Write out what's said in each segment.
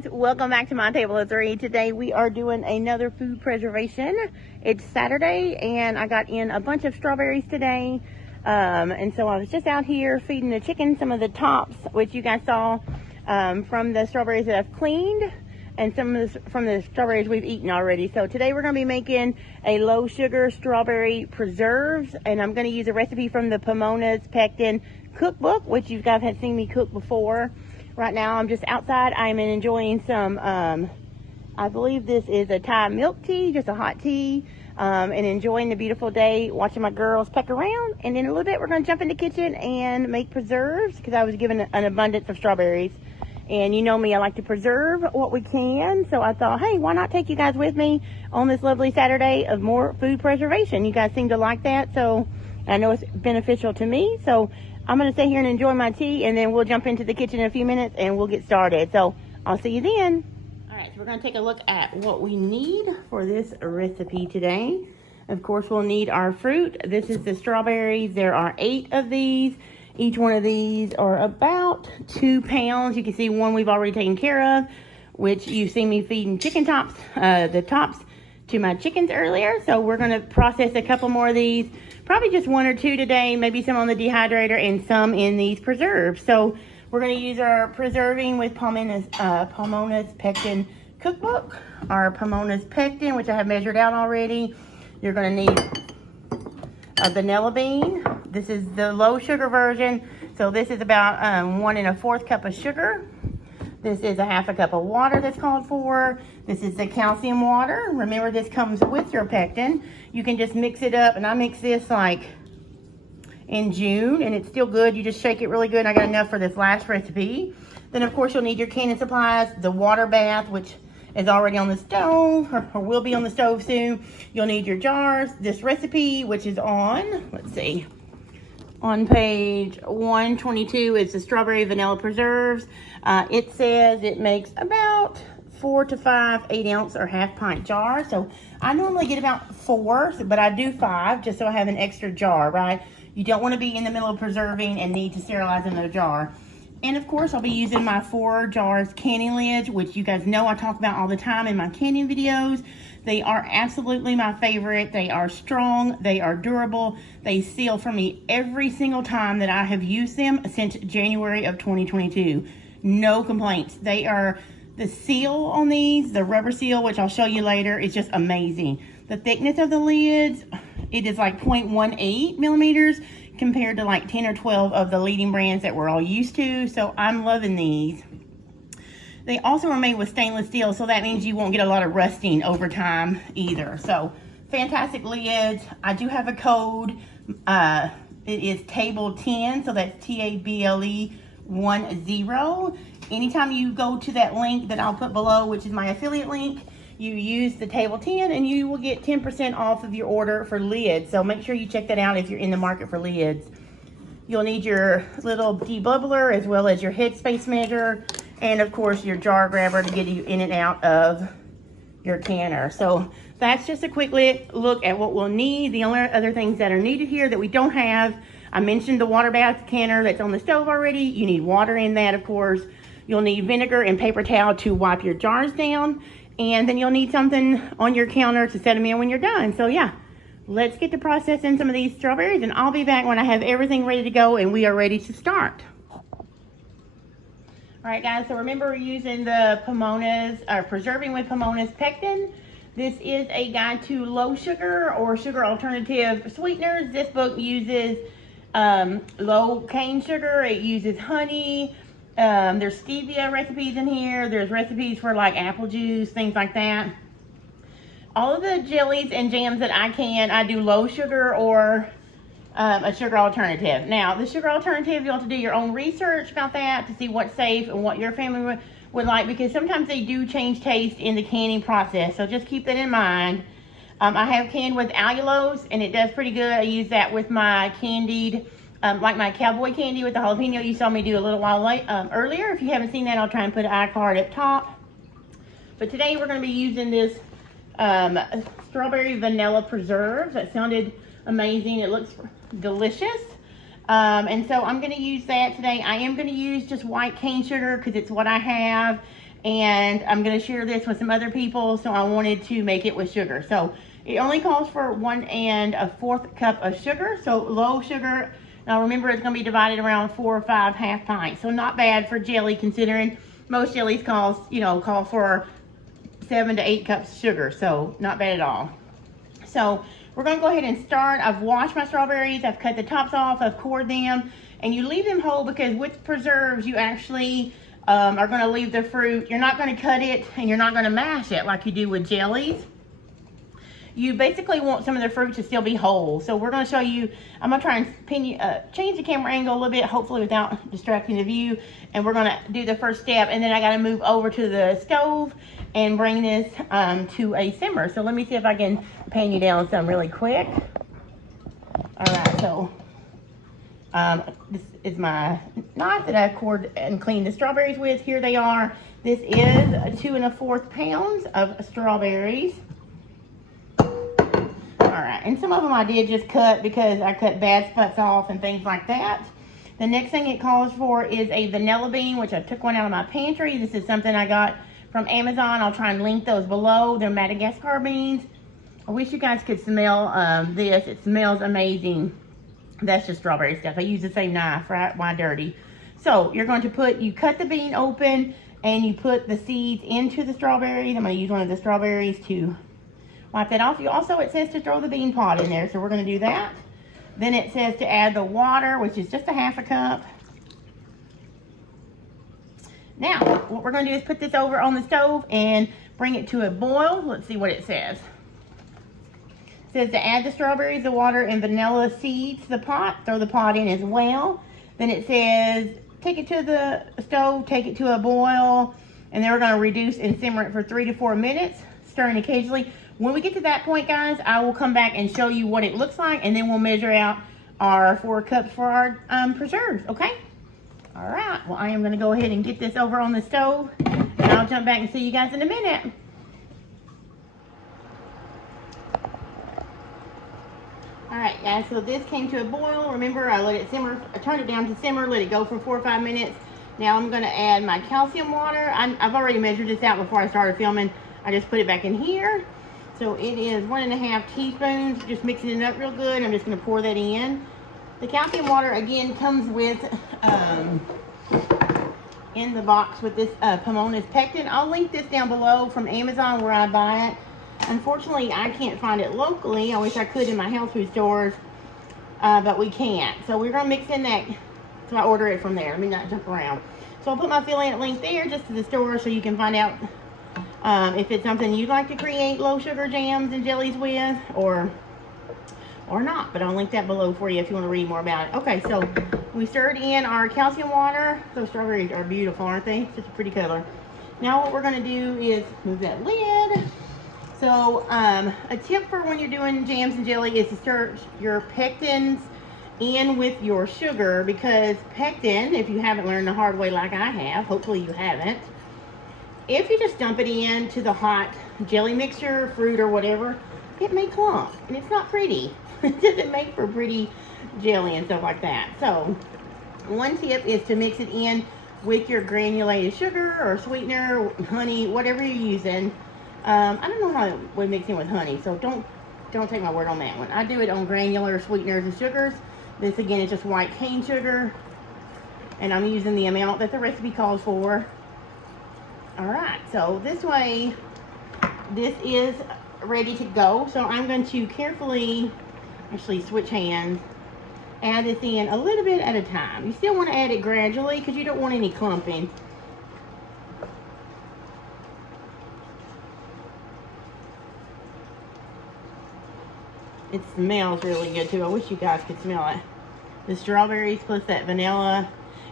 guys, welcome back to my table of three. Today we are doing another food preservation. It's Saturday and I got in a bunch of strawberries today, and so I was just out here feeding the chicken some of the tops, which you guys saw from the strawberries that I've cleaned, and some of from the strawberries we've eaten already. So today we're going to be making a low sugar strawberry preserves, and I'm going to use a recipe from the Pomona's Pectin cookbook, which you guys have seen me cook before. Right now I'm just outside. I'm enjoying some, I believe this is a Thai milk tea, just a hot tea, and enjoying the beautiful day, watching my girls peck around. And in a little bit we're going to jump in the kitchen and make preserves, because I was given an abundance of strawberries. And you know me, I like to preserve what we can. So I thought, hey, why not take you guys with me on this lovely Saturday of more food preservation? You guys seem to like that, so I know it's beneficial to me. So I'm going to stay here and enjoy my tea, and then we'll jump into the kitchen in a few minutes and we'll get started. So I'll see you then. All right, so we're going to take a look at what we need for this recipe today. Of course, we'll need our fruit. This is the strawberries. There are 8 of these. Each one of these are about 2 pounds. You can see one we've already taken care of, which you see me feeding chicken tops, the tops to my chickens earlier. So we're going to process a couple more of these, probably just 1 or 2 today, maybe some on the dehydrator and some in these preserves. So we're going to use our preserving with Pomona's Pectin cookbook, our Pomona's Pectin, which I have measured out already. You're going to need a vanilla bean. This is the low sugar version, so this is about 1 1/4 cup of sugar. This is a 1/2 cup of water that's called for. This is the calcium water. Remember, this comes with your pectin. You can just mix it up, and I mix this like in June, and it's still good. You just shake it really good. I got enough for this last recipe. Then, of course, you'll need your canning supplies, the water bath, which is already on the stove, or will be on the stove soon. You'll need your jars, this recipe, which is on, let's see, on page 122 is the strawberry vanilla preserves. It says it makes about 4 to 5 8-ounce or 1/2 pint jars. So I normally get about 4, but I do 5 just so I have an extra jar, right? You don't want to be in the middle of preserving and need to sterilize another jar. And of course, I'll be using my ForJars canning lids, which you guys know I talk about all the time in my canning videos. They are absolutely my favorite. They are strong, they are durable, they seal for me every single time that I have used them since January of 2022. No complaints. They are, the seal on these, the rubber seal, which I'll show you later, is just amazing. The thickness of the lids, it is like 0.18 millimeters compared to like 10 or 12 of the leading brands that we're all used to. So I'm loving these. They also are made with stainless steel, so that means you won't get a lot of rusting over time either. So fantastic lids. I do have a code. It is table 10, so that's TABLE 10. Anytime you go to that link that I'll put below, which is my affiliate link, you use the table 10 and you will get 10% off of your order for lids. So make sure you check that out if you're in the market for lids. You'll need your little debubbler as well as your headspace measure, and of course your jar grabber to get you in and out of your canner. So that's just a quick look at what we'll need. The only other things that are needed here that we don't have, I mentioned the water bath canner that's on the stove already. You need water in that, of course. You'll need vinegar and paper towel to wipe your jars down. And then you'll need something on your counter to set them in when you're done. So yeah, let's get to processing some of these strawberries, and I'll be back when I have everything ready to go and we are ready to start. All right, guys, so remember we're using the Pomona's, preserving with Pomona's Pectin. This is a guide to low sugar or sugar alternative sweeteners. This book uses low cane sugar. It uses honey. There's stevia recipes in here. There's recipes for like apple juice, things like that. All of the jellies and jams that I do low sugar or a sugar alternative. Now, the sugar alternative, you'll have to do your own research about that to see what's safe and what your family would like, because sometimes they do change taste in the canning process. So just keep that in mind. I have canned with allulose, and it does pretty good. I use that with my candied, like my cowboy candy with the jalapeno you saw me do a little while earlier. If you haven't seen that, I'll try and put an iCard up top. But today we're going to be using this strawberry vanilla preserves. That sounded amazing. It looks delicious. And so I'm going to use that today. I am going to use just white cane sugar because it's what I have. and I'm going to share this with some other people, so I wanted to make it with sugar. So it only calls for 1 1/4 cup of sugar, so low sugar. Now remember, it's going to be divided around 4 or 5 half pints, so not bad for jelly, considering most jellies call for 7 to 8 cups of sugar, so not bad at all. So we're going to go ahead and start. I've washed my strawberries, I've cut the tops off, I've cored them, and you leave them whole because with preserves you actually are going to leave the fruit. You're not going to cut it and you're not going to mash it like you do with jellies. You basically want some of the fruit to still be whole. So we're going to show you, I'm going to try and change the camera angle a little bit, hopefully without distracting the view. And we're going to do the first step, and then I got to move over to the stove and bring this to a simmer. So let me see if I can pan you down some really quick. All right, so this is my knife that I've cored and cleaned the strawberries with. Here they are. This is 2 1/4 pounds of strawberries. All right, and some of them I did just cut because I cut bad spots off and things like that. The next thing it calls for is a vanilla bean, which I took one out of my pantry. This is something I got from Amazon. I'll try and link those below. They're Madagascar beans. I wish you guys could smell this. It smells amazing. That's just strawberry stuff. I use the same knife, right? Why dirty? So you're going to you cut the bean open and you put the seeds into the strawberries. I'm going to use one of the strawberries to wipe that off. It says to throw the bean pod in there, so we're going to do that. Then it says to add the water, which is just a 1/2 cup. Now, what we're going to do is put this over on the stove and bring it to a boil. Let's see what it says. It says to add the strawberries, the water, and vanilla seeds to the pot. Throw the pot in as well. Then it says take it to the stove, take it to a boil, and then we're going to reduce and simmer it for 3 to 4 minutes, stirring occasionally. When we get to that point, guys, I will come back and show you what it looks like, and then we'll measure out our 4 cups for our preserves, okay? All right, well, I am going to go ahead and get this over on the stove, and I'll jump back and see you guys in a minute. All right, guys, so this came to a boil. Remember, I let it simmer. I turned it down to simmer, let it go for 4 or 5 minutes. Now I'm going to add my calcium water. I've already measured this out before I started filming. I just put it back in here. So it is 1 1/2 teaspoons, just mixing it up real good. I'm just going to pour that in. The calcium water, again, comes with, in the box with this Pomona's Pectin. I'll link this down below from Amazon where I buy it. Unfortunately, I can't find it locally. I wish I could in my health food stores, but we can't. So we're going to mix in that, so I order it from there. Let me not jump around. So I'll put my affiliate link there just to the store so you can find out if it's something you'd like to create low sugar jams and jellies with, or not. But I'll link that below for you if you want to read more about it. Okay, so we stirred in our calcium water. Those strawberries are beautiful, aren't they? Such a pretty color. Now what we're going to do is move that lid. So a tip for when you're doing jams and jelly is to stir your pectins in with your sugar, because pectin, if you haven't learned the hard way like I have, hopefully you haven't, if you just dump it into the hot jelly mixture, fruit or whatever, it may clump, and it's not pretty. It doesn't make for pretty jelly and stuff like that. So one tip is to mix it in with your granulated sugar or sweetener, honey, whatever you're using. I don't know how it would mix in with honey, so don't take my word on that one. I do it on granular sweeteners and sugars. This again is just white cane sugar, and I'm using the amount that the recipe calls for. Alright, so this way, this is ready to go. So I'm going to carefully, actually switch hands, add this in a little bit at a time. You still want to add it gradually because you don't want any clumping. It smells really good too. I wish you guys could smell it. The strawberries plus that vanilla.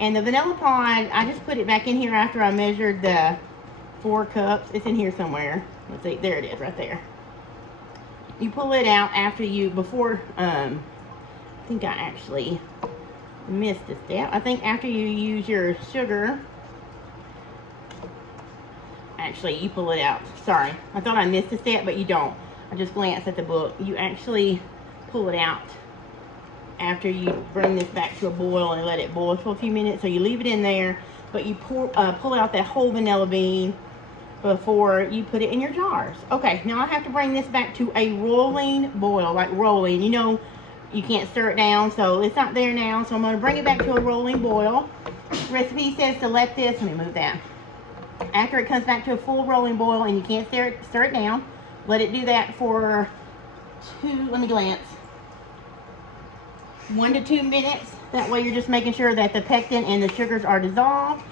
And the vanilla pod, I just put it back in here after I measured the 4 cups. It's in here somewhere. Let's see, there it is, right there. You pull it out after you, I think I actually missed a step. I think after you use your sugar, actually you pull it out. Sorry, I thought I missed a step, but you don't. I just glanced at the book. You actually pull it out after you bring this back to a boil and let it boil for a few minutes. So you leave it in there but you pull out that whole vanilla bean before you put it in your jars. Okay, now I have to bring this back to a rolling boil, like rolling. You know, you can't stir it down, so it's not there now. So I'm going to bring it back to a rolling boil. Recipe says to let this, let me move that. After it comes back to a full rolling boil and you can't stir it down, let it do that for let me glance, 1 to 2 minutes. That way you're just making sure that the pectin and the sugars are dissolved.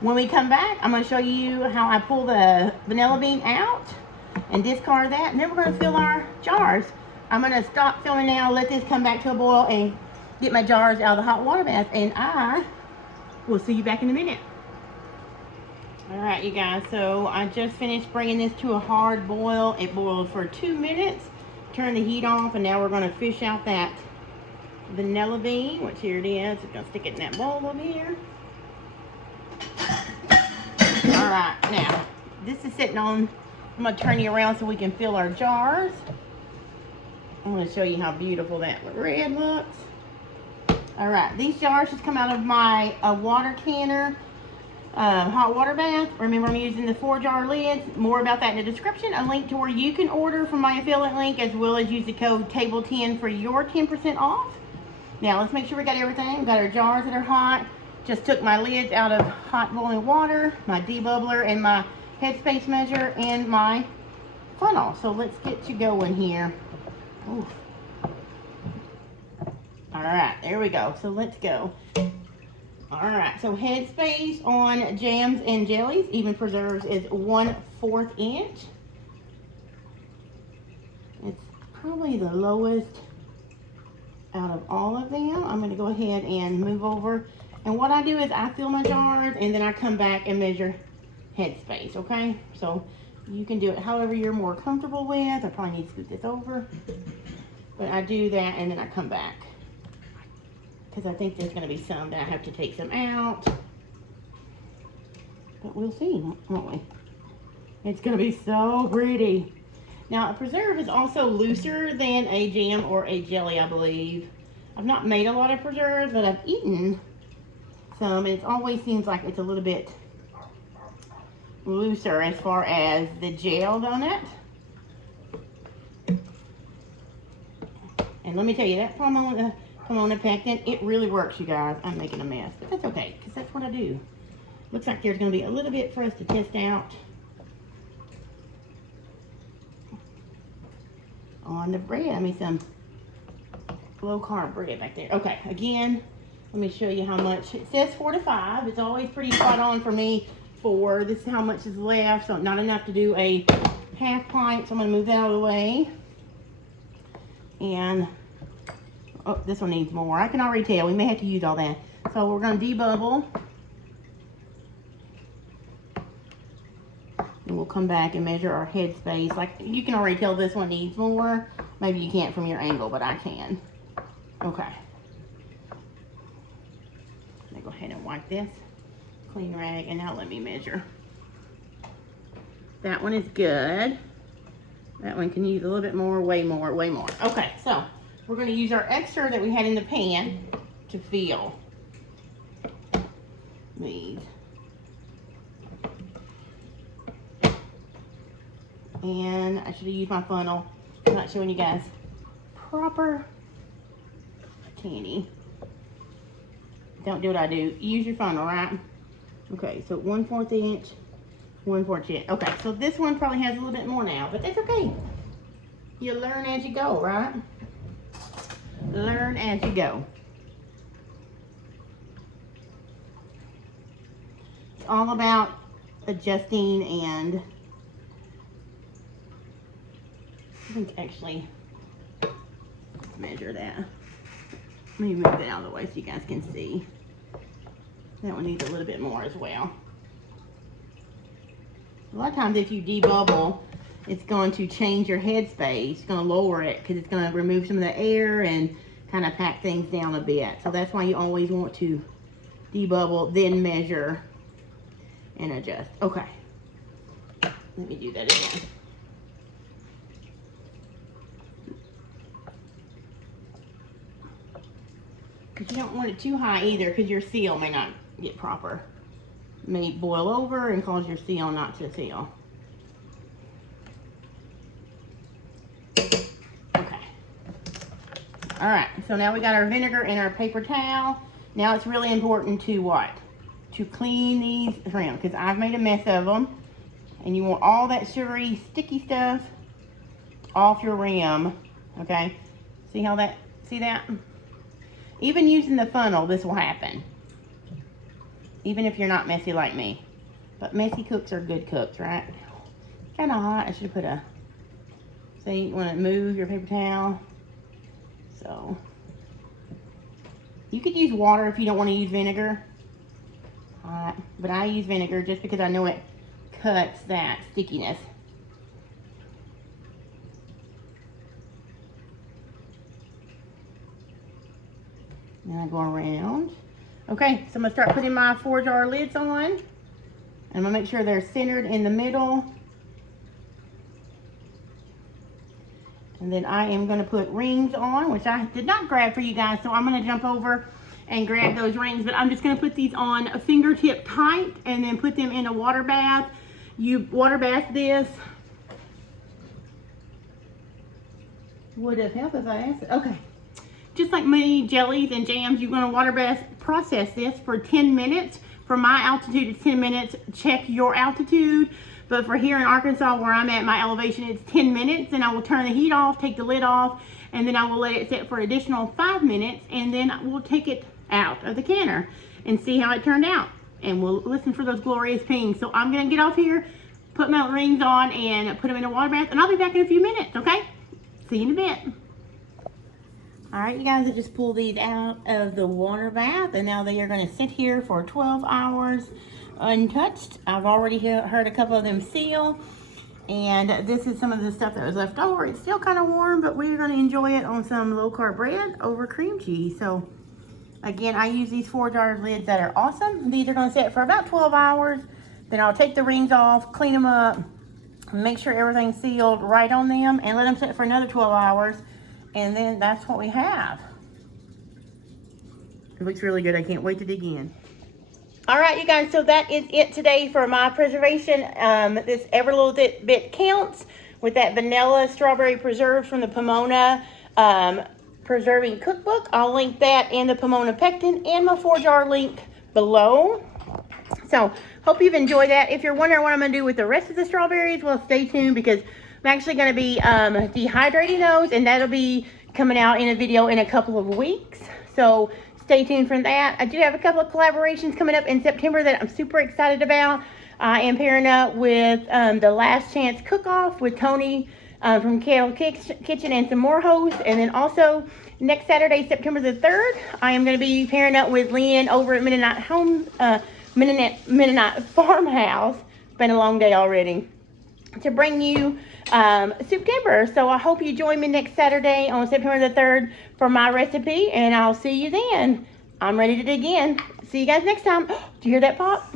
When we come back, I'm going to show you how I pull the vanilla bean out and discard that. And then we're going to fill our jars. I'm going to stop filming now, let this come back to a boil, and get my jars out of the hot water bath. And I will see you back in a minute. All right, you guys, so I just finished bringing this to a hard boil. It boiled for 2 minutes. Turn the heat off, and now we're going to fish out that vanilla bean, which here it is. I'm going to stick it in that bowl over here. All right, now this is sitting on, I'm going to turn you around so we can fill our jars. I'm going to show you how beautiful that red looks. All right, these jars just come out of my water canner hot water bath. Remember, I'm using the 4-jar lids. More about that in the description. A link to where you can order from my affiliate link, as well as use the code TABLE10 for your 10% off. Now let's make sure we got everything. We got our jars that are hot. Just took my lids out of hot boiling water, my debubbler and my headspace measure and my funnel. So let's get you going here. Ooh. All right, there we go. So let's go. All right, so headspace on jams and jellies, even preserves, is 1/4 inch. It's probably the lowest out of all of them. I'm gonna go ahead and move over. And what I do is I fill my jars and then I come back and measure headspace, okay? So you can do it however you're more comfortable with. I probably need to scoot this over. But I do that and then I come back, because I think there's gonna be some that I have to take some out. But we'll see, won't we? It's gonna be so pretty. Now, a preserve is also looser than a jam or a jelly, I believe. I've not made a lot of preserves, but I've eaten some, and it always seems like it's a little bit looser as far as the gel donut. And let me tell you, that Pomona Pectin, it really works, you guys. I'm making a mess, but that's okay, because that's what I do. Looks like there's going to be a little bit for us to test out on the bread. I mean, some low-carb bread back there. Okay, again, let me show you how much. It says 4 to 5. It's always pretty spot on for me. 4. This is how much is left, so not enough to do a half pint, so I'm going to move that out of the way. And oh, this one needs more. I can already tell we may have to use all that. So we're going to debubble. And we'll come back and measure our headspace. Like, you can already tell this one needs more. Maybe you can't from your angle, but I can. Okay. Let me go ahead and wipe this clean rag, and now let me measure. That one is good. That one can use a little bit more, way more, way more. Okay, so we're going to use our extra that we had in the pan to fill these. And I should have used my funnel. I'm not showing you guys proper candy. Don't do what I do. Use your funnel, right? Okay, so 1/4 inch, 1/4 inch. Okay, so this one probably has a little bit more now, but that's okay. You learn as you go, right? Learn as you go. It's all about adjusting, and I think actually measure that. Let me move it out of the way so you guys can see. That one needs a little bit more as well. A lot of times if you debubble, it's going to change your headspace. It's going to lower it because it's going to remove some of the air and kind of pack things down a bit. So that's why you always want to debubble, then measure and adjust. Okay. Let me do that again. Because you don't want it too high either, because your seal may not get proper. meat boil over and cause your seal not to seal. Okay. All right, so now we got our vinegar and our paper towel. Now it's really important to what? To clean these shrimp, because I've made a mess of them. And you want all that sugary, sticky stuff off your rim, okay? See that? Even using the funnel, this will happen. Even if you're not messy like me. But messy cooks are good cooks, right? Kinda hot, I should have put a, see, you wanna move your paper towel. So, you could use water if you don't wanna use vinegar. But I use vinegar just because I know it cuts that stickiness. And I go around. Okay, so I'm gonna start putting my 4-jar lids on. And I'm gonna make sure they're centered in the middle. And then I am gonna put rings on, which I did not grab for you guys, so I'm gonna jump over and grab those rings. But I'm just gonna put these on a fingertip tight and then put them in a water bath. You water bath this. Would have helped if I asked it. Okay. Just like many jellies and jams, you're going to water bath process this for 10 minutes. For my altitude, it's 10 minutes. Check your altitude. But for here in Arkansas, where I'm at, my elevation, it's 10 minutes. And I will turn the heat off, take the lid off, and then I will let it sit for an additional 5 minutes. And then we'll take it out of the canner and see how it turned out. And we'll listen for those glorious pings. So I'm going to get off here, put my rings on, and put them in a water bath. And I'll be back in a few minutes, okay? See you in a bit. All right, you guys, I just pulled these out of the water bath, and now they are going to sit here for 12 hours untouched. I've already heard a couple of them seal, and this is some of the stuff that was left over. It's still kind of warm, but we're going to enjoy it on some low-carb bread over cream cheese. So, again, I use these 4-jar lids that are awesome. These are going to sit for about 12 hours. Then I'll take the rings off, clean them up, make sure everything's sealed right on them, and let them sit for another 12 hours. And then that's what we have. It looks really good. I can't wait to dig in. All right, you guys, so that is it today for my preservation. This every little bit counts with that vanilla strawberry preserve from the Pomona preserving cookbook. I'll link that and the Pomona Pectin and my 4-jar link below. So, hope you've enjoyed that. If you're wondering what I'm going to do with the rest of the strawberries, well, stay tuned, because I'm actually going to be dehydrating those, and that'll be coming out in a video in a couple of weeks. So stay tuned for that. I do have a couple of collaborations coming up in September that I'm super excited about. I am pairing up with the Last Chance Cook-Off with Tony from Kettle Kitchen and some more hosts. And then also next Saturday, September the 3rd, I am going to be pairing up with Lynn over at Mennonite Farmhouse. It's been a long day already. To bring you soup timber. So I hope you join me next Saturday on September the 3rd for my recipe, and I'll see you then. I'm ready to dig in. See you guys next time. Do you hear that pop?